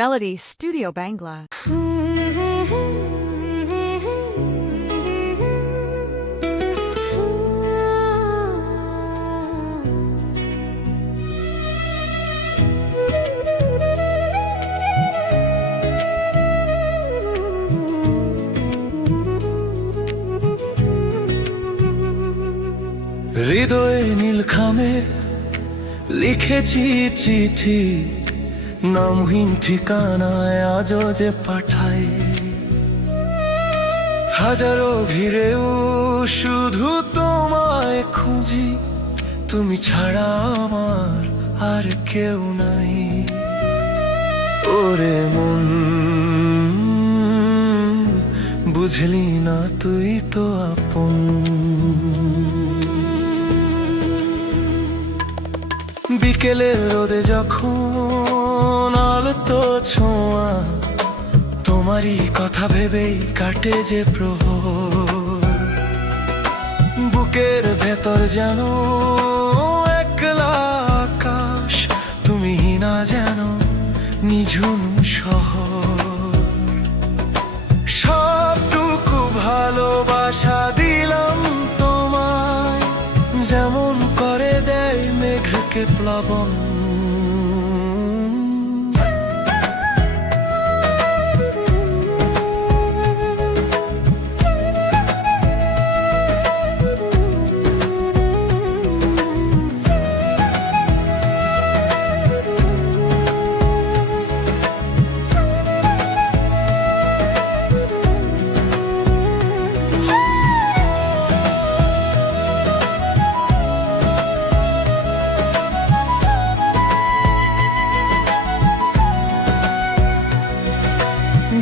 Melody Studio Bangla. হৃদয়ে নীলখামে লিখেছি চিঠি, নামহীন ঠিকানায় আজও যে পাঠাই। হাজারো ভিড়েও শুধু তোমায় খুঁজি, তুমি ছাড়া আমার আর কেউ নাই। ওরে মন, বুঝলি না তুই তো আপন। বিকেলের রোদে যখন আলো ছোঁয়া, তোমারই কথা ভেবেই কাটে যে প্রহর। বুকের ভেতর যেন একলা আকাশ, তুমি না যেন নিঝুম শহর। সবটুকু ভালোবাসা দিলাম তোমায়, যেমন করে দেয় মেঘকে প্লাবন।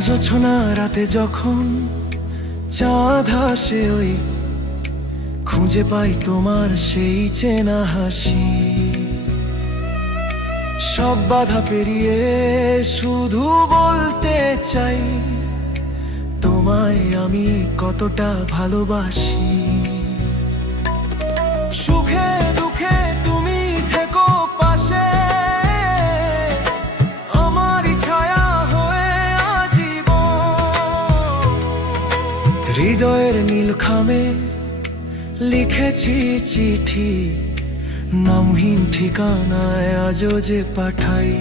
জোছনা রাতে যখন চাঁদ হাসে, ওই খুঁজে পাই তোমার সেই চেনা হাসি। সব বাধা পেরিয়ে শুধু বলতে চাই, তোমায় আমি কতটা ভালোবাসি। সুখে দুঃখে তুমি থেকো পাশে, আমারই ছায়া হয়ে আজীবন। হৃদয়ের নীলখামে লিখেছি চিঠি, নামহীন ঠিকানায় আজও যে পাঠাই।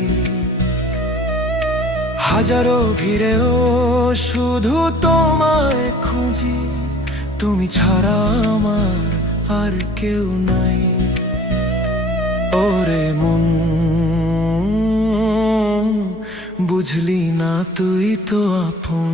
হাজারো ভিড়েও শুধু তোমায় খুঁজি, তুমি ছাড়া আমার আর কেউ নাই। ওরে মন, বুঝলি না তুই তো আপন।